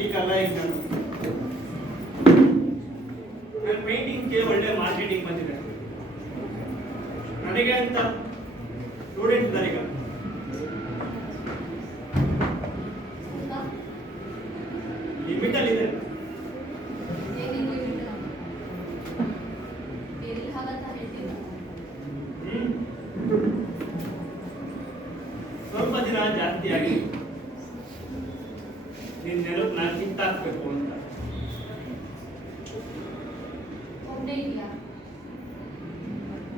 Weak ಅಲ್ಲ ಈಗ ನನ್ನ ಪೇಂಟಿಂಗ್ಗೆ ಒಳ್ಳೆ ಮಾರ್ಕೆಟಿಂಗ್ ಬಂದಿದೆ. ನನಗೆ ಅಂತ ಸ್ಟೂಡೆಂಟ್ ನನಗ ಲಿಮಿಟ್ ಅಲ್ಲಿ ಇದೆ. ಸ್ವಲ್ಪ ದಿನ ಜಾಸ್ತಿ ಆಗಿ ನಿನ್ನ ನೆನಪು ನಾನು ಕಿತ್ತಾಕ್ಬೇಕು ಅಂತ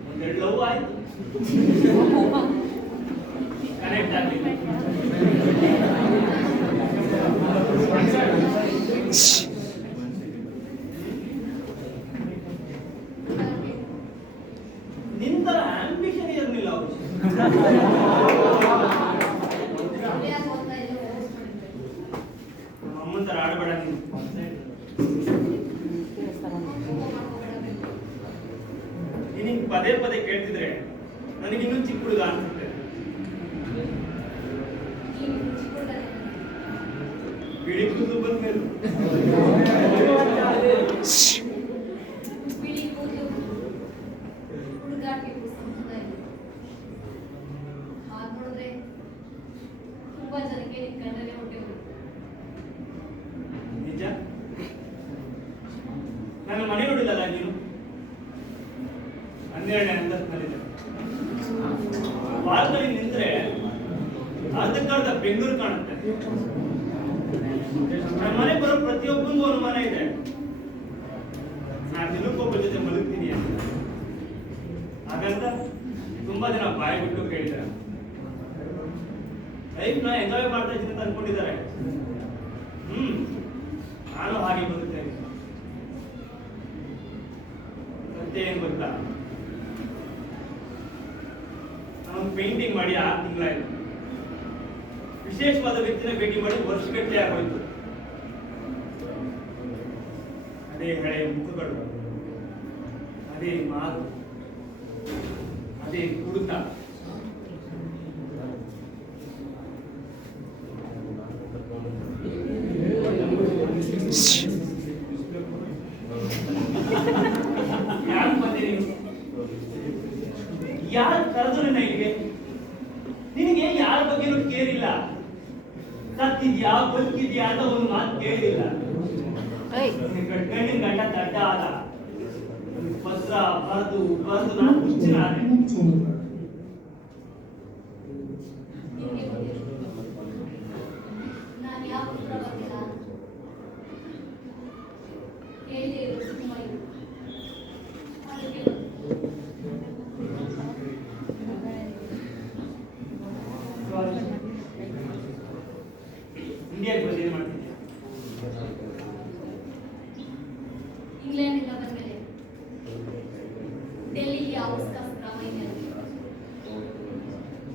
ಒಂದೆರಡು ಲವ್ ಆಯ್ತು, ಕನೆಕ್ಟ್ ಆಗಲಿಲ್ಲ. ನಿಂತರ ಆಂಬಿಷನ್ ಇರಲಿಲ್ಲ ಅವರು. ಅಮ್ಮನ ತರ ಆಡಬೇಡ ನೀನು. ನಿನಗೆ ಪದೇ ಪದೇ ಕೇಳ್ತಿದ್ರೆ ನನಗಿನ್ನೂ ಚಿಕ್ಕ ಹುಡುಗ ಅನ್ಸುತ್ತೆ. ಬಿಳಿ ಕೂದಲು ಬಂದ್ಮೇಲೆ ನಿಜ. ನನ್ನ ಮನೆ ನೋಡಿಲ್ಲಲ್ಲ ನೀನು, 12ನೇ ಅಂತಸ್ತಿನಲ್ಲಿದೆ. ವಾರದಲ್ಲಿ ನಿಂತ್ರೆ ಅರ್ಧಕ್ಕರ್ಧ ಬೆಂಗಳೂರು ಕಾಣುತ್ತೆ. ನನ್ನ ಮನೆ ಬರೋ ಪ್ರತಿಯೊಬ್ಬಂಗೂ ಅನುಮಾನ ಇದೆ, ನಾನು ದಿನಕ್ಕೊಬ್ಬರ ಜೊತೆ ಮಲಗ್ತೀನಿ ಅಂತ. ಹಾಗಂತ ತುಂಬಾ ಜನ ಬಾಯಿ ಬಿಟ್ಟು ಕೇಳಿದ್ದಾರೆ. ಲೈಫ್ನ ಎಂಜಾಯ್ ಮಾಡ್ತಾ ಇದ್ದೀನಿ ಅಂತ ಅನ್ಕೊಂಡಿದ್ದಾರೆ. ನಾನು ಹಾಗೆ ಬದುಕ್ತೇನೆ. ಸತ್ಯ ಏನ್ ಗೊತ್ತಾ, ನಾನು ಪೇಂಟಿಂಗ್ ಮಾಡಿ 6 ತಿಂಗಳಾಯ್ತು. ವಿಶೇಷವಾದ ವ್ಯಕ್ತಿನ ಭೇಟಿ ಮಾಡಿ ವರ್ಷಗಟ್ಟಲೆ ಆಗೋಯ್ತು. ಅದೇ ಹಳೆಯ ಮುಖಗಳು, ಅದೇ ಮಾತು, ಅದೇ ಕುಡುತ. ಯಾರು ಬಂದೆ ನೀವು? ಯಾರು ಕರೆದ್ರು ನಿನ್ನ ಇಲ್ಲಿಗೆ? ನಿನಗೆ ಯಾರ ಬಗ್ಗೆನೂ ಕೇರ್ ಇಲ್ಲ. ಸತ್ತಿದ್ಯಾ ಬದುಕಿದ್ಯಾ ಅಂತ ಒಂದು ಮಾತು ಕೇಳಿಲ್ಲ. ಗಂಡಿನ ಗಂಡ ದಡ್ಡ ಆದ, ಪತ್ರ ಬರೆದು ಬರೆದು ನಾನು ಹುಚ್ಚನಾದೆ. ಇಂಡಿಯಾಗೆ ಬಂದು ಏನು ಮಾಡ್ತಿದ್ಯಾ? ಇಂಗ್ಲೆಂಡಿಂದ ಬಂದ್ಮೇಲೆ ಡೆಲ್ಲಿಗೆ ಅವಸ್ಕರ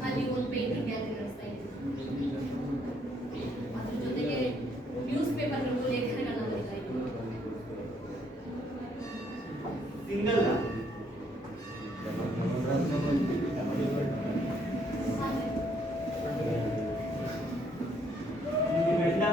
ಅಲ್ಲಿ ಒಂದು ಪೇಂಟಿಂಗ್ ಗ್ಯಾಲರಿ ನಡೆಸ್ತಾ ಇದ್ದೀನಿ. ಅದ್ರ ಜೊತೆಗೆ ನ್ಯೂಸ್ ಪೇಪರ್ಗಳು ಲೇಖನಗಳನ್ನ ಬರೀತಾ ಇದ್ದೀನಿ. ಸಿಂಗಲ್ ಗಂಡ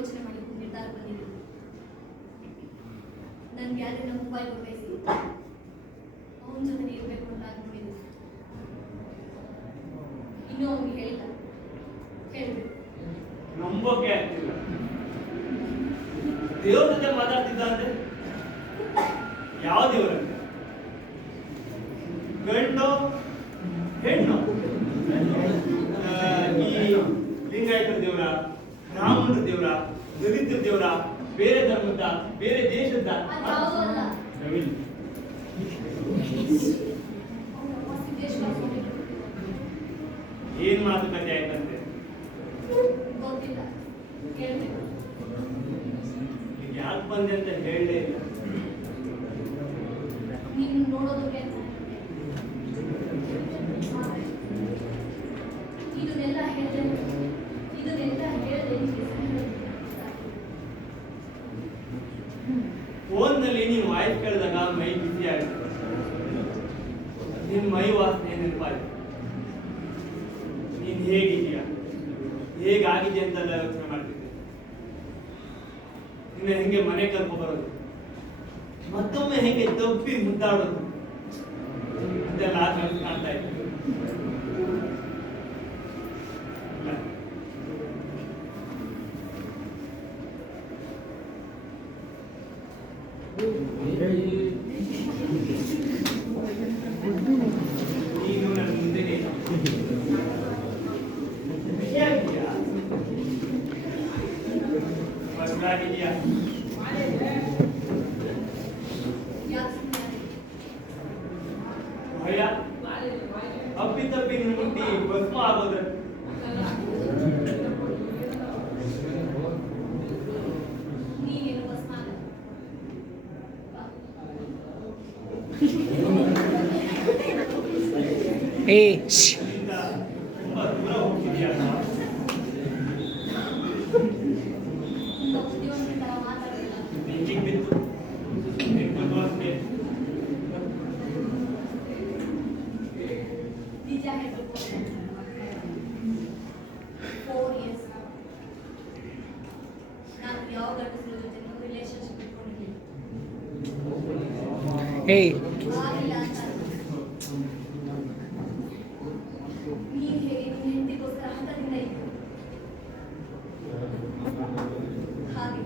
ಯೋಚನೆ ಮಾಡಿ ನಿರ್ಧಾರ ಬಂದಿದ್ದೀನಿ. ನನ್ಗೆ ಯಾರನ್ನ ಮುಂಬೈ ಬಯಸಿ ಅವನ ಜೊತೆ ಇರಬೇಕು ಅಂತ ಅನ್ಕೊಂಡಿದ್ದೀನಿ. ಇನ್ನೂ ಅವ್ನಿಗೆ ಹೇಳಿಲ್ಲ, ಹೇಳ್ಬೇಕು. ನಂಬೋಕೆ ಆಗ್ತಿಲ್ಲ. ದೇವ್ರ ಜೊತೆ ಮಾತಾಡ್ತಿದ್ದ ಅಂದ್ರೆ ಯಾವ ದೇವ್ರಂತೆ? ಗಂಡು ಹೆಣ್ಣು? ಈ ಲಿಂಗಾಯತರ ದೇವ್ರ, ಬ್ರಾಹ್ಮಣರ ದೇವ್ರ, ದಲಿತರ ದೇವ್ರ, ಬೇರೆ ಧರ್ಮದ, ಬೇರೆ ದೇಶದ? ಅದ್ಯಾವುದೂ ಅಲ್ಲ. ರವಿಲ್, ಅವ್ನಪ್ಪ ಸಿದ್ದೇಶ್ವರ ಸ್ವಾಮಿ. ಏನ್ ಮಾತುಕತೆ ಆಯ್ತಂತೆ? ಗೊತ್ತಿಲ್ಲ, ಕೇಳ್ಬೇಕು. ಈಗ ಯಾಕೆ ಬಂದೆ ಅಂತ ಹೇಳಲೇ ಇಲ್ಲ. ನೀನು ನೋಡೋದಕ್ಕೆ ಇದನ್ನೆಲ್ಲ ಹೇಳಿದೆ ಫೋನ್ನಲ್ಲಿ ನೀನು ವಾಯ್ಸ್ ಕೇಳಿದಾಗ ಮೈ ಬಿಸಿ ಆಗುತ್ತೆ. ನಿನ್ ಮೈ ವಾಸನೆ ನೆನಪಾಯ್ತು. ನೀನ್ ಹೇಗಿದೀಯಾ, ಹೇಗಾಗಿದೆ ಅಂತೆಲ್ಲ ಯೋಚನೆ ಮಾಡ್ತಿದ್ದೆ. ನಿನ್ನ ಹೆಂಗೆ ಮನೆ ಕರ್ಕೊಂಡು ಬರೋದು, ಮತ್ತೊಮ್ಮೆ ಹೆಂಗೆ ತಪ್ಪಿ ಮುದ್ದಾಡೋದು ಅಂತೆಲ್ಲ ಕಾಣ್ತಾ ಇತ್ತು. ನೀನು ನನ್ನ ಮುಂದೆನೆ ಖುಷಿಯಾಗಿದೆಯಾ? ಬದಲಾಗಿದೆಯಾ? ಭಯ ಅಪ್ಪಿತಪ್ಪಿ ನಿನ್ನ ಮುಟ್ಟಿ ಭಸ್ಮ ಆಗೋದ್ರೆ ನೀನೇನು ಭಸ್ಮ ಆಗಲ್ಲ. ನನ್ನಿಂದ ತುಂಬಾ ದೂರ ಹೋಗ್ತಿದ್ಯಾ? ಬುದ್ಧಿವಂತರ ಥರ ಮಾತಾಡಲ್ಲ. ಬೆಂಕಿಗೆ ಬಿತ್ತು ನಿಂತು ಅಷ್ಟೇ. ನಿಜ ಹೇಳ್ಬೇಕು ಅಂದ್ರೆ 4 years ನಾನು ಯಾವ ಗಂಡಸರ ಜೊತೆ ರಿಲೇಶನ್ಶಿಪ್ ಇಟ್ಕೊಂಡಿದ್ದೀನಿ. ಆಗಿಲ್ಲ ಅಂತ ನೀನ್ ಹೇಗೆ ನಿನ್ನ ಹೆಂಡತಿಗೋಸ್ಕರ ಹಠದಿಂದ ಇದ್ದು, ಹಾಗೆ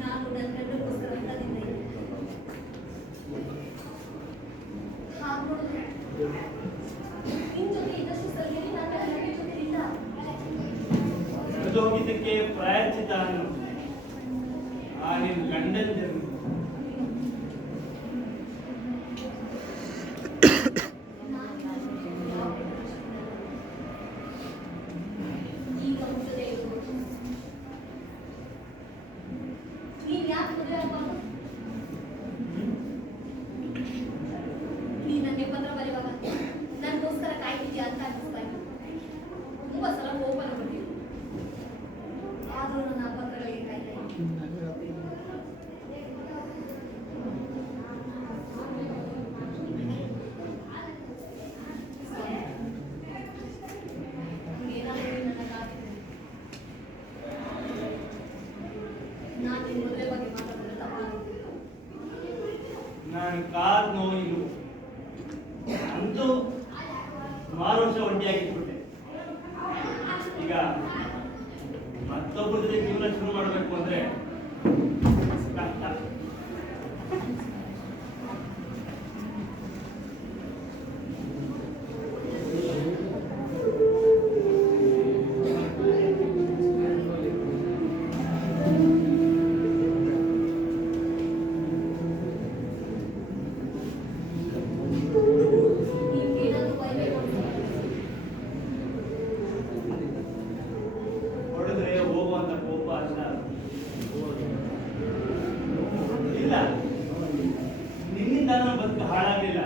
ನಾನು ನನ್ನ ಗಂಡನಿಗೋಸ್ಕರ ಹಠದಿಂದ ಇದ್ದೆ. ಹಾಗೆ ನೋಡಿದ್ರೆ ನಿನ್ ಜೊತೆ ಇದ್ದಷ್ಟು ಸರಿಯಾಗಿ ನಾನು ನನ್ನ ಗಂಡನ ಜೊತೆ ಇಲ್ಲ. ನಡೆದು ಹೋಗಿದ್ದಕ್ಕೆ ಪ್ರಾಯಶ್ಚಿತ ಅನ್ನು ಆ ನಿನ್ನ ಗಂಡನ ಜನ್ಮ. ಈಗ ಮುಟ್ಟದೆ ಇರೋದು ನೀನ್ ಯಾಕೆ ಮದುವೆ ಆಗ್ಬಾರ್ದು? ನೀನ್ ನನಗೆ ಪತ್ರ ಬರೆಯುವಾಗ ನನಗೋಸ್ಕರ ಕಾಯ್ತಿದ್ಯಾ ಅಂತ ಅನಿಸ್ತಾ ಇತ್ತು. ತುಂಬಾ ಸಲ ಕೋಪನ ಪಟ್ಟಿದ್ದು, ಆದ್ರೂ ನನ್ನ ಆ ಪತ್ರಗಳಿಗೆ ಕಾಯ್ತಾ ಇದ್ದೆ. ಏನಾದರೂ ನನ್ನ ಕಾದಿದೆ. ನಾನು ನಿನ್ನ ಮದುವೆ ಬಗ್ಗೆ ಮಾತಾಡಿದ್ರೆ ತಪ್ಪಾಗುತ್ತೆ. ನಾನು ಕಾರ್ ನೋಯಿಲು ಅಂತೂ ಸುಮಾರು ವರ್ಷ ಒಂಟಿಯಾಗಿಟ್ಬಿಟ್ಟೆ. ಈಗ ಮತ್ತೊಬ್ಬರ ಜೊತೆ ಜೀವನ ಶುರು ಮಾಡಬೇಕು ಅಂದ್ರೆ ಕಷ್ಟ. ನಿಮ್ಗೇನಾದ್ರೂ ಬೈಬೇಕು ಅನ್ಸುತ್ತೆ? ಹೊಡೆದ್ರೆ ಹೋಗುವಂತ ಕೋಪ ಅಲ್ಲ. ಇಲ್ಲ, ನಿನ್ನಿಂದ ನನ್ನ ಬದುಕು ಹಾಳಾಗಲಿಲ್ಲ.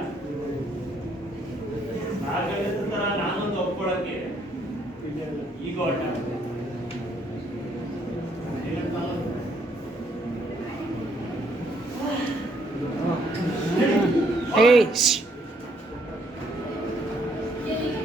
ಹಾಗಾದ್ರೆ ತರ ನಾನೊಂದು ಒಪ್ಕೊಳ್ಳಕ್ಕೆ ಈಗ ಹೊರಟ. ಎಲ್ಲಿಗೆ?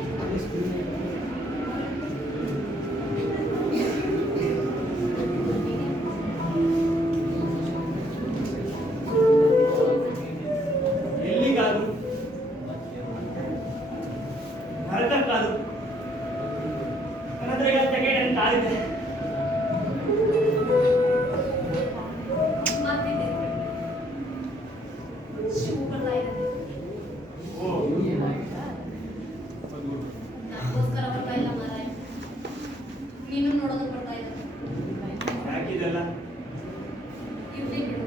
ಇರ್ಲಿ ಬಿಡು.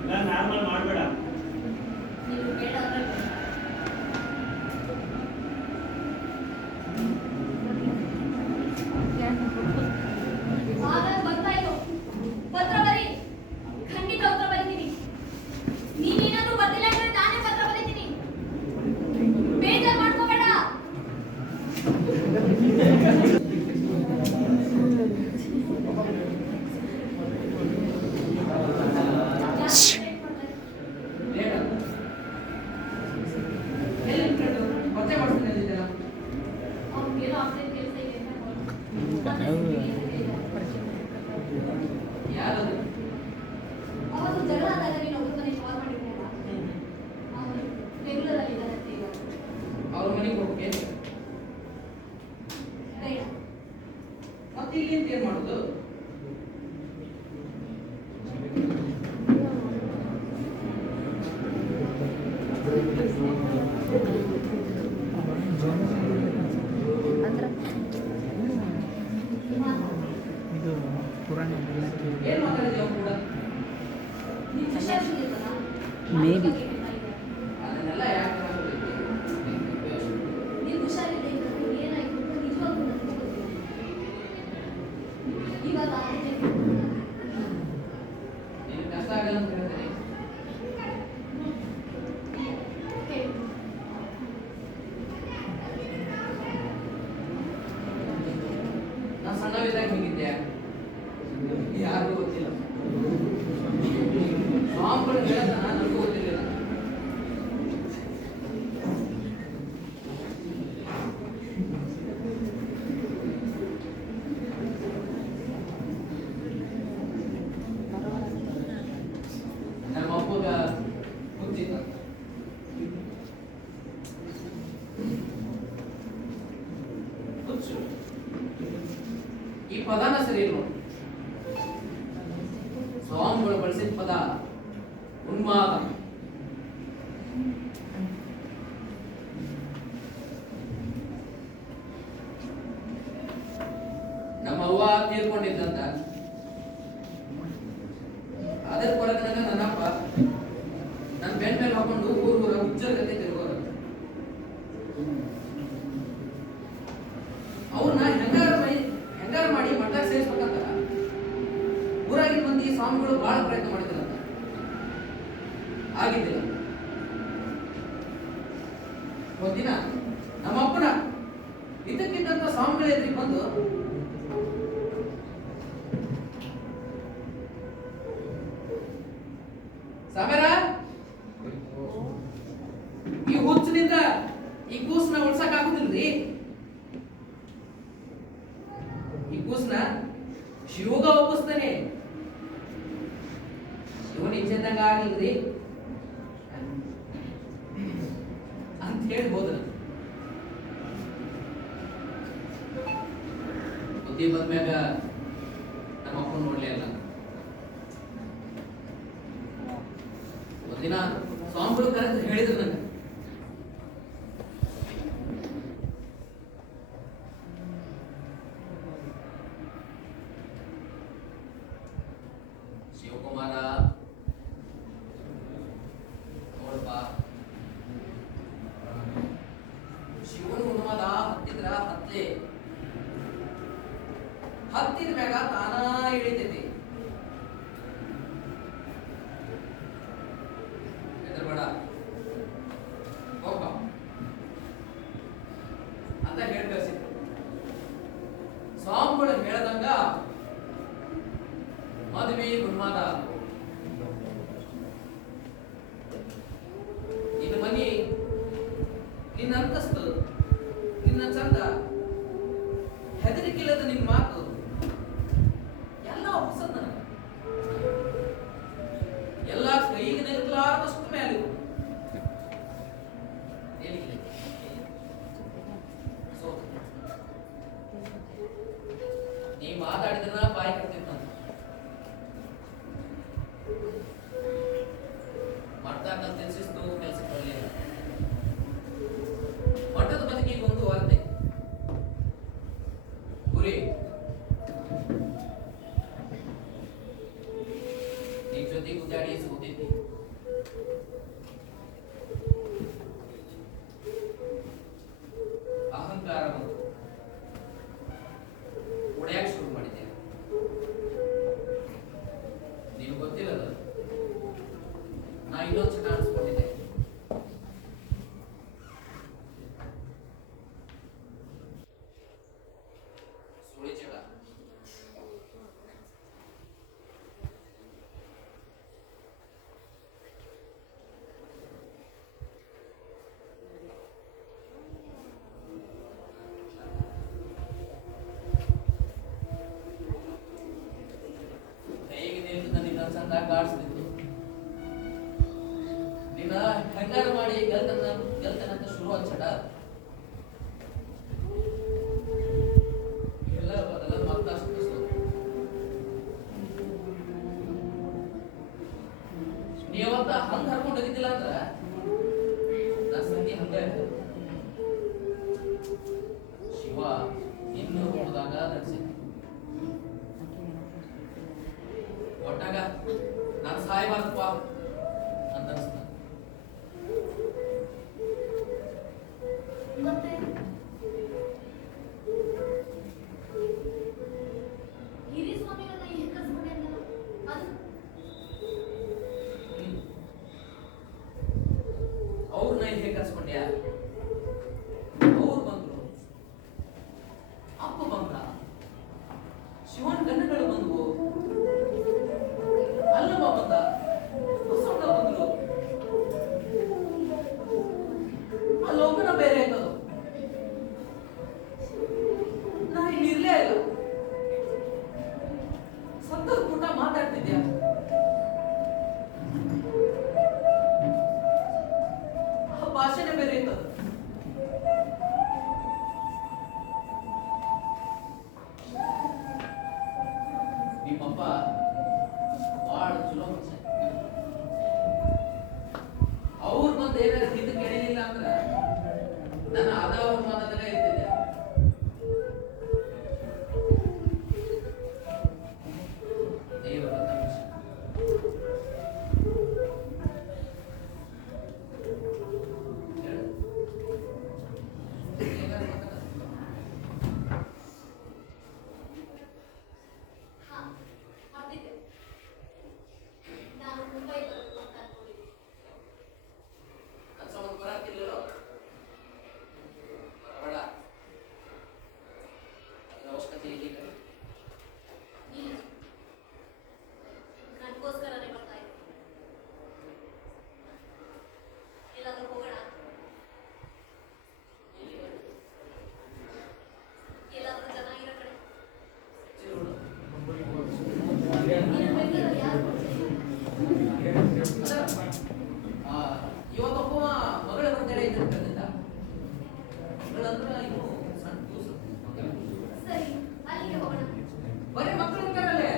ಇಲ್ಲ ನಾರ್ಮಲ್ ಮಾಡಬೇಡ. ನೀನು ಬೇಡ ಅಂದ್ರೆ ಬೇಡ. ಆಗಾಗ ಬರ್ತಾ ಇರು. ಪತ್ರ ಬರೀ. ಖಂಡಿತ ಉತ್ತರ ಬರೀತೀನಿ. ನೀನೇನಾದ್ರೂ ಬರ್ತಿಲ್ಲ ಅಂದ್ರೆ ನಾನೇ ಪತ್ರ ಬರೀತೀನಿ. ಬೇಜಾರು ಮಾಡ್ಕೋಬೇಡ. ಅವ್ನಿಗೇನೋ ಆಫ್ಲೈನ್ ಕೆಲಸ ಇದೆ ಅಂತ ಅವತ್ತು ಜಗಳ ಆದಾಗ ನೀನು ಒಬ್ಬರ ಮನೆಗೆ ಕಾಲ್ ಮಾಡಿದ್ನಲ್ಲ, ಅವನು ಬೆಂಗಳೂರಲ್ಲಿ ಇದ್ದಾನಂತೆ ಇವಾಗ. ಅವ್ರ ಮನೆಗೆ ಹೋಗಕ್ಕೆ ಬೇಡ. ಮತ್ತೆ ಇಲ್ಲಿ ಅಂತ ಏನ್ ಮಾಡುದು? ಇದು ಪುರಾಣ ಏನ್ ಮಾತಾಡಿದ್ವಿ ಅವ್ರು ಕೂಡ? ನೀನು ಹುಷಾರಿರ್ಲಿಲ್ಲಲ್ಲ? Maybe. ಅದನ್ನೆಲ್ಲ ಯಾಕೆ ಮಾತಾಡಿದ್ವಿ? ನೀನು ಹುಷಾರಿಲ್ಲದೆ ಇದ್ರೆ ಏನಾಯ್ತು ಅಂತ ನಿಜವಾಗ್ಲೂ ನನಗೂ ಗೊತ್ತಿಲ್ಲ. ಇವಾಗ ಅದನ್ನೇ ನಿನ್ ಕಷ್ಟ ಆಗಲ್ಲ ಅಂತ ಹೇಳ್ತೀನಿ. ಹೇಳು. ನಾನು ಸಣ್ಣವಿದ್ದಾಗ ಹೇಗಿದ್ದೆ ಯಾರಿಗೂ ಗೊತ್ತಿಲ್ಲ. ಸ್ವಾಮಿಗಳು ಹೇಳೋದನ್ನ ನನಗೂ ಗೊತ್ತಿರಲಿಲ್ಲ. ನಮ್ಮ ಅಪ್ಪಗ ಗೊತ್ತಿಲ್ಲ. ಹುಚ್ಚು ಈ ಪದನ ಸರಿ ಇಲ್ಲ. ಸ್ವಾಮಿಗಳು ಬಳಸಿದ ಪದ ಉನ್ಮಾದ. ನಮ್ಮ ಅವ್ವ ತೀರ್ಕೊಂಡಿದ್ದಂತ ಅದರ ಕೊರಗನಾಗ ನನ್ನಪ್ಪ ನನ್ನ ಬೆನ್ ಮೇಲೆ ಹಾಕೊಂಡು ಊರ ಹುಚ್ಚರ ಗತೆ ತಿರುಗೋರು. ಅವ್ರನ್ನ ಹೆಂಗಾರ ಮಾಡಿ ಮಠ ಸೇರಿಸ್ಬೇಕಂತ ಊರಾಗಿನ ಮಂದಿ ಸ್ವಾಮಿಗಳು ಬಹಳ ಪ್ರಯತ್ನ ಮಾಡಿದ್ರಂತ. ಆಗಿದ್ದಿಲ್ಲ. ಒಂದಿನ ನಮ್ಮಪ್ಪನ ಇದಕ್ಕಿದ್ದಂತ ಸ್ವಾಮಿಗಳ ಎದುರಿಗೆ ಬಂದು ಸಾಮೇರ ಈ ಹುಚ್ಚಿನಿಂದ ಈ ಕೂಸನ್ನ ಉಳ್ಸಕ್ ಆಗುದಿಲ್ರಿ. ಈ ಕೂಸನ್ನ ಶಿವಗ ಒಪ್ಪಿಸ್ತಾನೆ. ಶಿವನ ಇಚ್ಛೆದಂಗ ಆಗಿಲ್ರಿ ಅಂತ ಹೇಳಿ ಹೋದ್ರ. ಬುದ್ಧಿ ಬಂದ್ಮ್ಯಾಗ ನಮ್ಮ ಅಪ್ಪನ ನೋಡ್ಲೇ ಅಲ್ಲ. ಒಂದಿನ ಸ್ವಾಮಿಗಳು ಕರೆದು ಹೇಳಿದ್ರು ನಂಗೆ, ಶಿವಕುಮಾರ ನೋಡಪ್ಪ, ಶಿವನ ಉನ್ಮಾದ ಹತ್ತಿದ್ರ ಹತ್ತಿದ ಮ್ಯಾಗ ತಾನ ಇಳಿತೈತಿ. ಹೆದರ್ಬೇಡ, ಹೋಗ್ಬ ಅಂತ ಹೇಳಿ ಕಳಿಸಿದ್ರು. ಸ್ವಾಮಿಗಳು ಹೇಳ್ದಂಗ ಮದುವೆ ಉನ್ಮಾದ. ನಿನ್ನ ಮನಿ, ನಿನ್ನ ಅಂತಸ್ತು, ನಿನ್ನ ಚಂದ, ಹೆದರಿಕಿಲ್ಲದ ನಿನ್ನ ಮಾತು ಎಲ್ಲ ಹೊಸದ್ ನನಗ. ಎಲ್ಲ ಕೈಗೆ ನಿಲ್ಲಾರದಷ್ಟು ಮೇಲೆ ನೀ ಮಾತಾಡಿದ್ರ ಬಾಯಿ ಕಟ್ತಿದ್ದ. ಈಗ ಜೊತೆ ಗುದ್ದಾಡಿ ಸೋತಿದ್ದಿ. ಅಹಂಕಾರ ಬಂತು, ಹೊಡೆಯಕ್ಕೆ ಶುರು ಮಾಡಿದ್ದೆ. ನೀವು ಗೊತ್ತಿಲ್ಲದ ನಾ ಇನ್ನೊಂದು ಚಟ ಅನ್ಸ್ಕೊಂಡಿದ್ದೆ. ಸುಳಿ ಚಟ. ಚಂದ ಕಾಡಿಸ್ತಿತ್ತು. ನಿನ್ನ ಹೆಂಗಾರ ಮಾಡಿ ಗೆಲ್ತನಂತ ಶುರು ಚಟ ಎಲ್ಲ ಬದಲ ಮತ್ತಷ್ಟು ನೀವತ್ತ ಹಂಗ ಹರ್ಕೊಂಡು ಹೋಗಿದ್ದಿಲ್ಲ ಅಂದ್ರ ನಾ ಸಂಗಿ ಹಂಗ ಶಿವ ಇನ್ನು ಹೋದಾಗ ನಡೆಸಿದ್ದೆ. ಒಟ್ಟಾಗ ನಾನು ಸಾಯಬಾರ್ದಪ್ಪ ಅಂತ ಅನ್ಸ್ತ. ಮತ್ತೆ ಹಿರಿ ಸ್ವಾಮಿಗಳನ್ನ ಹೆಕ್ಕರಿಸ್ಕೊಂಡೆ ಅದು ಅವ್ರನ್ನ ಹೇಗೆ ಕರ್ಸ್ಕೊಂಡ್ಯಾ? ಅವ್ರು ಬಂದ್ರು, ಅಪ್ಪ ಬಂದ, ಶಿವನ ಗಣ್ಣಗಳು ಬಂದ್ವು, ಅಲ್ಲಮ್ಮ ಬಂದ, ಬಸವಣ್ಣ ಬಂದ್ರು. ಆ ಲೋಕನ ಬೇರೆ ಆಯ್ತದು. ನಾ ಇಲ್ಲಿ ಇರ್ಲೇ ಇಲ್ಲ. ಸತ್ತದ ಕೂಟ ಮಾತಾಡ್ತಿದ್ಯಾ? ಆ ಭಾಷೆನೇ ಬೇರೆ ಇರ್ತದ. ನಿಮ್ಮಪ್ಪ ಬಾಳ ಚಲೋ ಮನುಷ್ಯ. ಅವ್ರು ಬಂದು ಏನಾರ ಹಿಂದೆ ಕೇಳಿಲ್ಲ ಅಂದ್ರ ನನ್ನ ಆದವ್ರ ಮಾತಾದಾಗ ಇರ್ತಿದ್ದೆ. ದೇವರ ಮನುಷ್ಯ. ಹೇಳು. ಏನಾರ ಮಾತಾಡ. ಮರ್ತಿದ್ದೆ. ನಾನು ಮುಂಬೈ ಬರಬೇಕು ಅಂತ ಅನ್ಕೊಂಡಿದ್ದೆ. ನನ್ನ ಸಂಬಂಧ ಬರಾಕಿಲ್ಲೋ? ಬರಬೇಡ. ಅದ್ರ ಅವಶ್ಯಕತೆ ಇಲ್ಲ. ಇಲ್ಲ, ನನಗೋಸ್ಕರನೇ ಬರ್ತಾ ಇದ್ದೆ. ಎಲ್ಲಾದ್ರೂ ಹೋಗೋಣ? ಎಲ್ಲಾದ್ರೂ ಚೆನ್ನಾಗಿರೋ ಕಡೆ. ನೀನು ಬೆಂಗಳೂರಲ್ಲಿ ಯಾರು ಪರಿಚಯ ಇಲ್ಲ? ಇವತ್ತೊಬ್ಬ ಮಗಳ ಬರ್ತಡೇ ಐತೆ ಅಂತ ಕರೆದಿದ್ದ. ಮಗಳಂದ್ರ ಇನ್ನು ಸಣ್ಣ ಕೂಸು. ಸರಿ, ಅಲ್ಲಿಗೆ ಹೋಗೋಣ. ಬರೀ ಮಕ್ಕಳು ಇರ್ತಾರಲ್ಲೇ,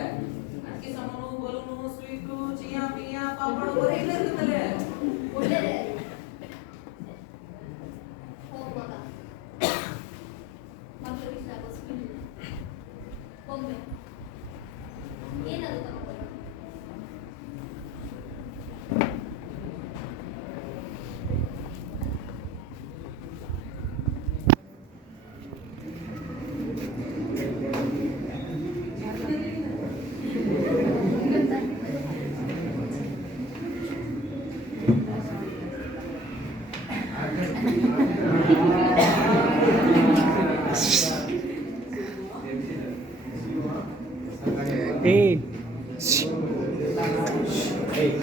ಅಡಿಕೆ ಸಾಮಾನು, ಬಲೂನು, ಸ್ವೀಟು, ಚಿಯಾ ಪಿಯಾ ಪಾಪಡು ಬರೀ ಇಲ್ಲ ಇರ್ತದಲ್ಲೇ. ಒಳ್ಳೆಯದೇ. ಹೋಗುವಾಗ ಮಕ್ಕಳಿಗೆ ಇಷ್ಟ ಆಗೋ ಸ್ವೀಟ್ ಒಮ್ಮೆ ಏನಾದ್ರು ತಗೊಂಡ್ಬರೋಣ. Hey. Hey.